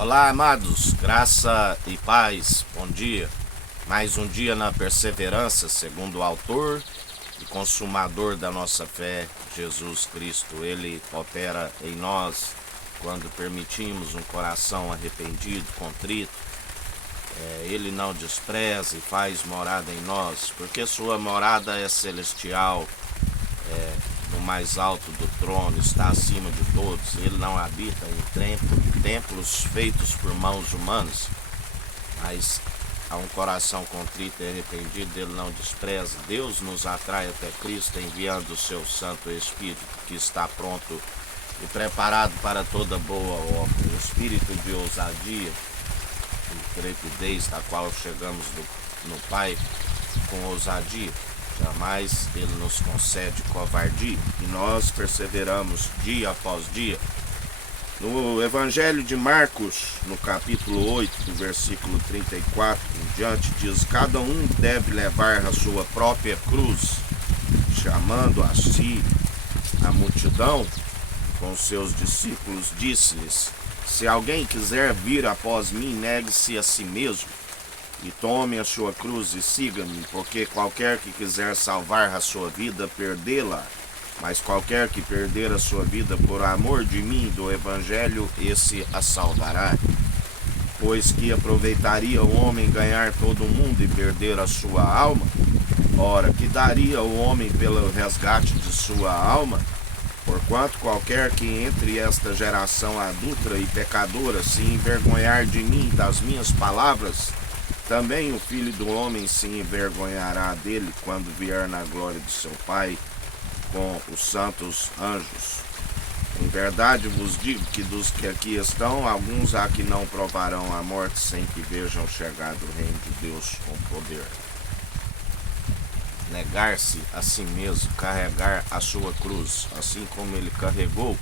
Olá, amados, graça e paz, bom dia. Mais um dia na perseverança, segundo o autor e consumador da nossa fé, Jesus Cristo. Ele opera em nós quando permitimos um coração arrependido, contrito. Ele não despreza e faz morada em nós, porque sua morada é celestial, no mais alto do trono, está acima de todos. Ele não habita em templos feitos por mãos humanas, mas a um coração contrito e arrependido ele não despreza. Deus nos atrai até Cristo enviando o seu Santo Espírito, que está pronto e preparado para toda boa obra. O Espírito de ousadia e trepidez da qual chegamos no Pai com ousadia. Jamais ele nos concede covardia e nós perseveramos dia após dia. No Evangelho de Marcos, no capítulo 8, do versículo 34 em diante, diz: cada um deve levar a sua própria cruz, chamando a si a multidão com seus discípulos, disse-lhes: se alguém quiser vir após mim, negue-se a si mesmo e tome a sua cruz e siga-me, porque qualquer que quiser salvar a sua vida, perdê-la. Mas qualquer que perder a sua vida por amor de mim e do Evangelho, esse a salvará. Pois que aproveitaria o homem ganhar todo o mundo e perder a sua alma? Ora, que daria o homem pelo resgate de sua alma? Porquanto qualquer que entre esta geração adúltera e pecadora se envergonhar de mim e das minhas palavras, também o Filho do Homem se envergonhará dele quando vier na glória de seu Pai com os santos anjos. Em verdade vos digo que dos que aqui estão, alguns há que não provarão a morte sem que vejam chegado o reino de Deus com poder. Negar-se a si mesmo, carregar a sua cruz, assim como ele carregou,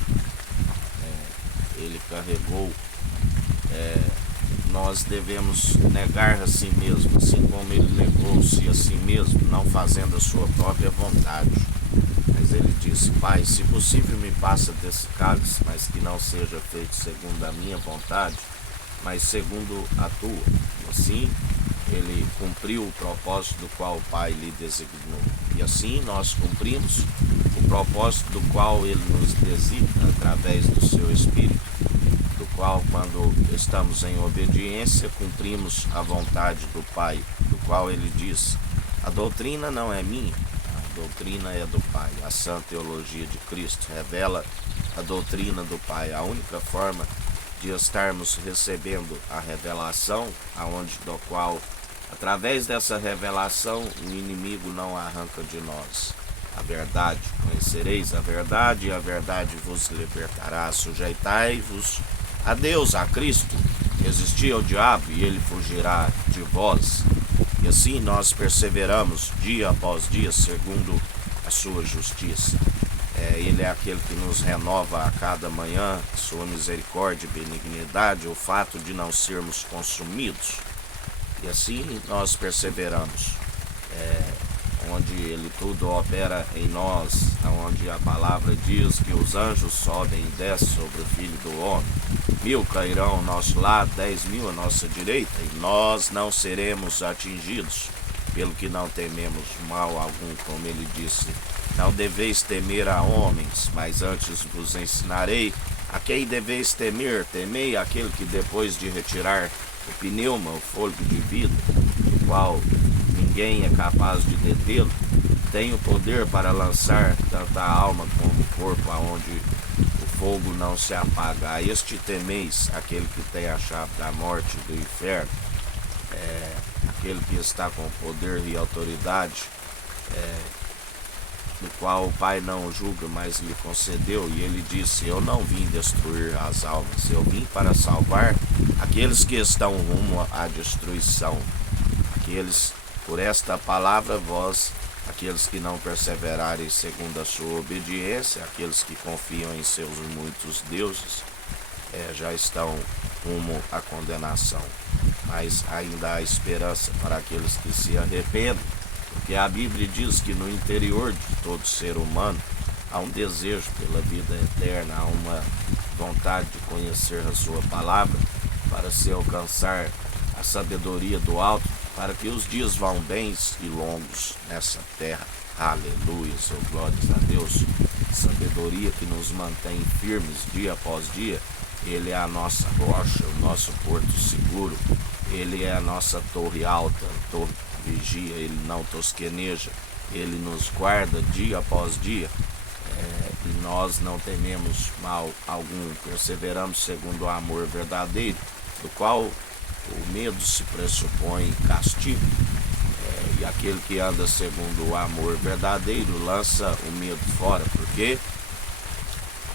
nós devemos negar a si mesmo, assim como ele negou-se a si mesmo, não fazendo a sua própria vontade. Mas ele disse: Pai, se possível me passa desse cálice, mas que não seja feito segundo a minha vontade, mas segundo a tua. Assim, ele cumpriu o propósito do qual o Pai lhe designou. E assim nós cumprimos o propósito do qual ele nos designa através do seu Espírito, do qual, quando estamos em obediência, cumprimos a vontade do Pai, do qual ele diz: a doutrina não é minha, a doutrina é do Pai. A sã teologia de Cristo revela a doutrina do Pai, a única forma de estarmos recebendo a revelação, do qual, através dessa revelação, o inimigo não arranca de nós a verdade. Conhecereis a verdade e a verdade vos libertará. Sujeitai-vos a Deus, a Cristo, resistir ao diabo e ele fugirá de vós. E assim nós perseveramos dia após dia segundo a sua justiça. Ele é aquele que nos renova a cada manhã, sua misericórdia e benignidade, o fato de não sermos consumidos. E assim nós perseveramos, onde ele tudo opera em nós, onde a palavra diz que os anjos sobem e descem sobre o Filho do Homem. 1000 cairão ao nosso lado, 10.000 à nossa direita, e nós não seremos atingidos, pelo que não tememos mal algum, como ele disse. Não deveis temer a homens, mas antes vos ensinarei a quem deveis temer. Temei aquele que, depois de retirar o pneuma, o fôlego de vida, o qual ninguém é capaz de detê-lo, tem o poder para lançar tanto a alma como o corpo aonde o fogo não se apaga. A este temeis, aquele que tem a chave da morte e do inferno, aquele que está com poder e autoridade, do qual o Pai não julga, mas lhe concedeu, e ele disse: eu não vim destruir as almas, eu vim para salvar aqueles que estão rumo à destruição. Aqueles, por esta palavra, vós, aqueles que não perseverarem segundo a sua obediência, aqueles que confiam em seus muitos deuses, já estão rumo à condenação. Mas ainda há esperança para aqueles que se arrependem, porque a Bíblia diz que no interior de todo ser humano há um desejo pela vida eterna, há uma vontade de conhecer a sua palavra, para se alcançar a sabedoria do alto, para que os dias vão bens e longos nessa terra. Aleluia, seu glórias a Deus. Sabedoria que nos mantém firmes dia após dia. Ele é a nossa rocha, o nosso porto seguro. Ele é a nossa torre alta, torre vigia, ele não tosqueneja. Ele nos guarda dia após dia. E nós não tememos mal algum, perseveramos segundo o amor verdadeiro, do qual o medo se pressupõe castigo. E aquele que anda segundo o amor verdadeiro lança o medo fora, porque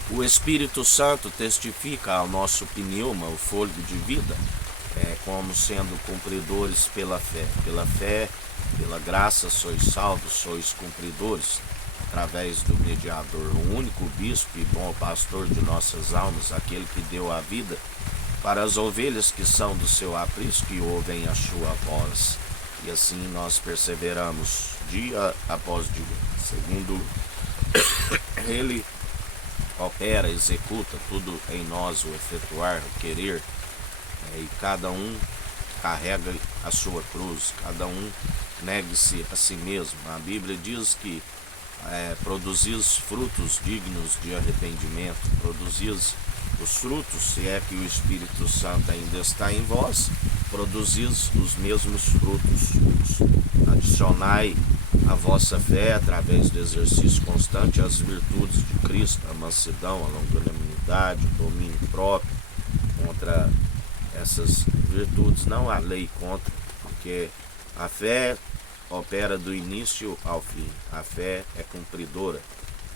o Espírito Santo testifica ao nosso pneuma, o fôlego de vida, como sendo cumpridores pela fé. Pela fé, pela graça sois salvos, sois cumpridores, através do mediador, o único bispo e bom pastor de nossas almas, aquele que deu a vida para as ovelhas que são do seu aprisco e ouvem a sua voz. E assim nós perseveramos dia após dia, segundo ele opera, executa tudo em nós, o efetuar, o querer, e cada um carrega a sua cruz, cada um negue-se a si mesmo. A Bíblia diz que produzis frutos dignos de arrependimento, produzis os frutos, se é que o Espírito Santo ainda está em vós, produzis os mesmos frutos. Adicionai a vossa fé, através do exercício constante, as virtudes de Cristo, a mansidão, a longanimidade, o domínio próprio. Contra essas virtudes não há lei contra, porque a fé opera do início ao fim. A fé é cumpridora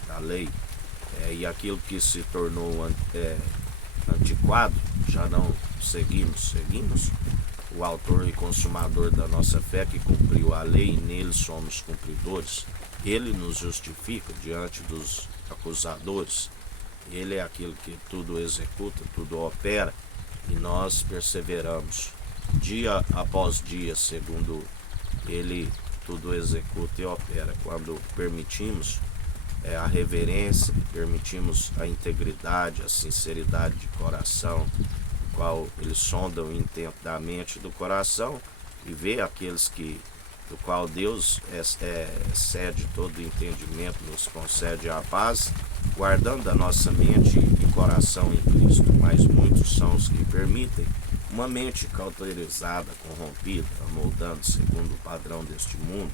da lei. E aquilo que se tornou antiquado, já não seguimos o autor e consumador da nossa fé, que cumpriu a lei, e nele somos cumpridores. Ele nos justifica diante dos acusadores. Ele é aquele que tudo executa, tudo opera, e nós perseveramos dia após dia, segundo ele tudo executa e opera. Quando permitimos a reverência, permitimos a integridade, a sinceridade de coração, no qual ele sonda o intento da mente e do coração e vê aqueles do qual Deus excede todo entendimento, nos concede a paz, guardando a nossa mente e coração em Cristo. Mas muitos são os que permitem uma mente cauterizada, corrompida, amoldando segundo o padrão deste mundo,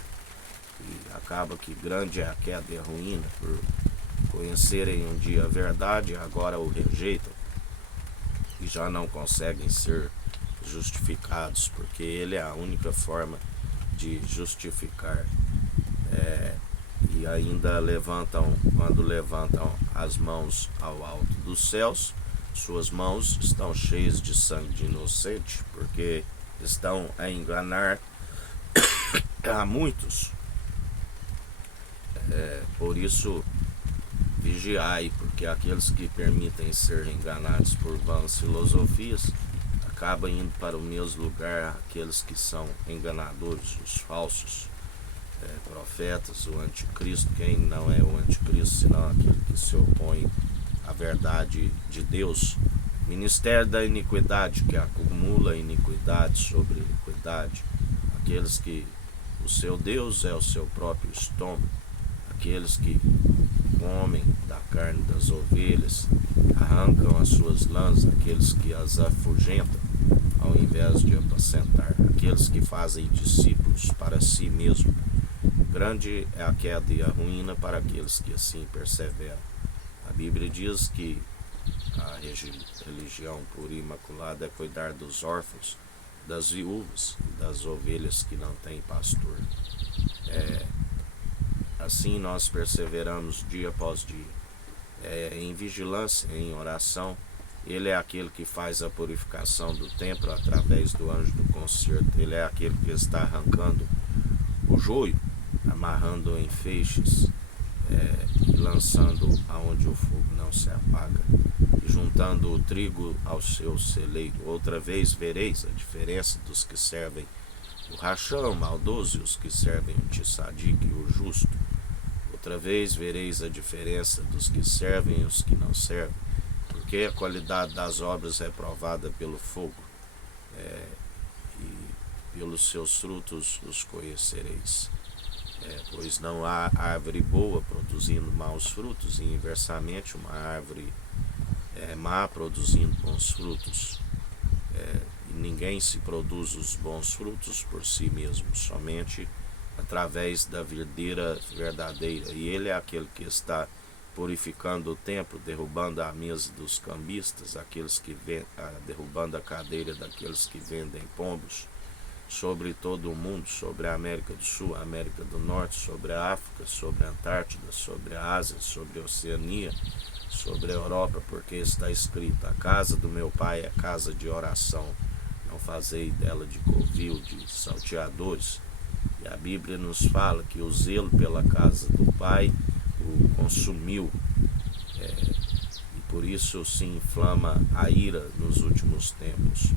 e acaba que grande é a queda e a ruína, por conhecerem um dia a verdade, agora o rejeitam e já não conseguem ser justificados, porque ele é a única forma de justificar. E ainda quando levantam as mãos ao alto dos céus, suas mãos estão cheias de sangue de inocente, porque estão a enganar a muitos. Por isso, vigiai, porque aqueles que permitem ser enganados por vãs filosofias acabam indo para o mesmo lugar aqueles que são enganadores, os falsos profetas, o anticristo. Quem não é o anticristo, senão aquele que se opõe à verdade de Deus? Ministério da iniquidade, que acumula iniquidade sobre iniquidade. Aqueles que o seu Deus é o seu próprio estômago. Aqueles que comem da carne das ovelhas, arrancam as suas lãs, aqueles que as afugentam, ao invés de apacentar, aqueles que fazem discípulos para si mesmo. Grande é a queda e a ruína para aqueles que assim perseveram. A Bíblia diz que a religião pura e imaculada é cuidar dos órfãos, das viúvas e das ovelhas que não têm pastor. Assim nós perseveramos dia após dia, em vigilância, em oração. Ele é aquele que faz a purificação do templo através do anjo do concerto. Ele é aquele que está arrancando o joio, amarrando em feixes, e lançando aonde o fogo não se apaga, e juntando o trigo ao seu celeiro. Outra vez vereis a diferença dos que servem o rachão maldoso e os que servem o tissadique e o justo. Outra vez vereis a diferença dos que servem e os que não servem, porque a qualidade das obras é provada pelo fogo. e pelos seus frutos os conhecereis. Pois não há árvore boa produzindo maus frutos, e inversamente uma árvore má produzindo bons frutos. E ninguém se produz os bons frutos por si mesmo, somente através da videira verdadeira. E ele é aquele que está purificando o templo, derrubando a mesa dos cambistas, aqueles que derrubando a cadeira daqueles que vendem pombos, sobre todo o mundo, sobre a América do Sul, a América do Norte, sobre a África, sobre a Antártida, sobre a Ásia, sobre a Oceania, sobre a Europa, porque está escrito: a casa do meu pai é casa de oração, não fazei dela de covil, de salteadores. E a Bíblia nos fala que o zelo pela casa do pai o consumiu, e por isso se inflama a ira nos últimos tempos,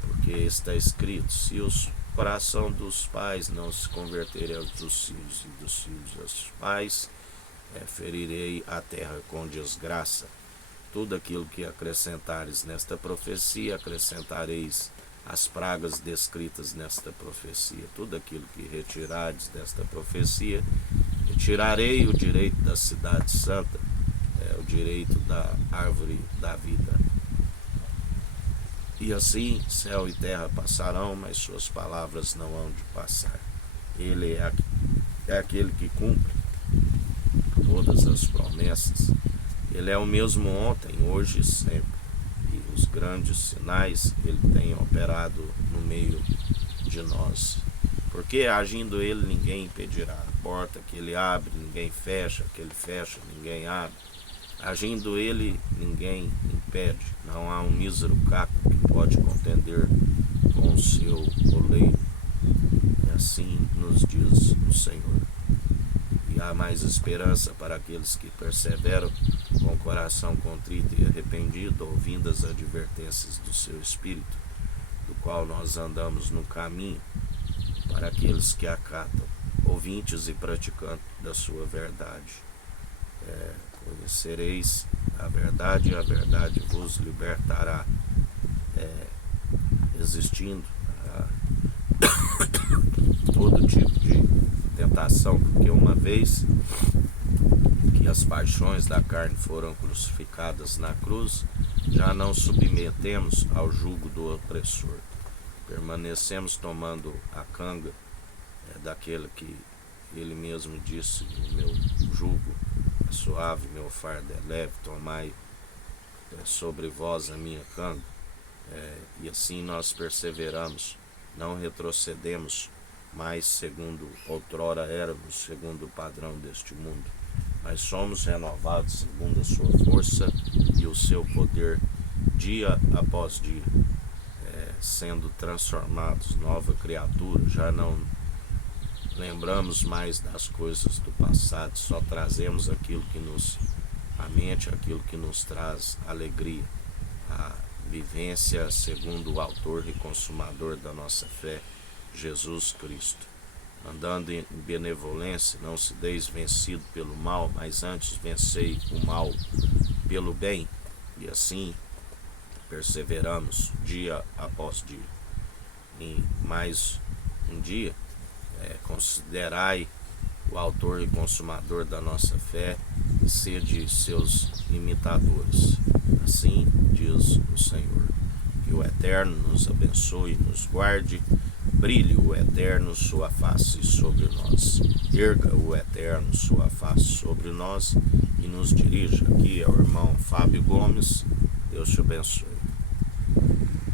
porque está escrito: se o coração dos pais não se converterem aos dos filhos, e dos filhos aos pais, ferirei a terra com desgraça. Tudo aquilo que acrescentares nesta profecia, acrescentareis as pragas descritas nesta profecia. Tudo aquilo que retirares desta profecia, retirarei o direito da cidade santa, o direito da árvore da vida. E assim céu e terra passarão, mas suas palavras não hão de passar. Ele é aquele que cumpre todas as promessas. Ele é o mesmo ontem, hoje e sempre. E os grandes sinais ele tem operado no meio de nós. Porque agindo ele, ninguém impedirá. A porta que ele abre, ninguém fecha. Que ele fecha, ninguém abre. Agindo ele, ninguém impede. Não há um mísero caco que pode contender com o seu oleiro. E assim nos diz o Senhor. E há mais esperança para aqueles que perseveram com o coração contrito e arrependido, ouvindo as advertências do seu Espírito, do qual nós andamos no caminho, para aqueles que acatam, ouvintes e praticantes da sua verdade. Conhecereis a verdade, e a verdade vos libertará. Resistindo a todo tipo de tentação, porque uma vez que as paixões da carne foram crucificadas na cruz, já não submetemos ao jugo do opressor. Permanecemos tomando a canga daquele que ele mesmo disse: o meu jugo é suave, meu fardo é leve, tomai sobre vós a minha canga. E assim nós perseveramos, não retrocedemos mais segundo outrora éramos, segundo o padrão deste mundo, mas somos renovados segundo a sua força e o seu poder, dia após dia, sendo transformados, nova criatura. Já não lembramos mais das coisas do passado, só trazemos aquilo que nos à mente, aquilo que nos traz alegria, a vivência segundo o autor e consumador da nossa fé, Jesus Cristo. Andando em benevolência, não se deis vencido pelo mal, mas antes vencei o mal pelo bem. E assim perseveramos dia após dia. Em mais um dia, considerai o autor e consumador da nossa fé e sede seus imitadores. Assim diz o Senhor. Que o Eterno nos abençoe, nos guarde. Brilhe o Eterno sua face sobre nós. Erga o Eterno sua face sobre nós e nos dirija. Aqui é o irmão Fábio Gomes. Deus te abençoe.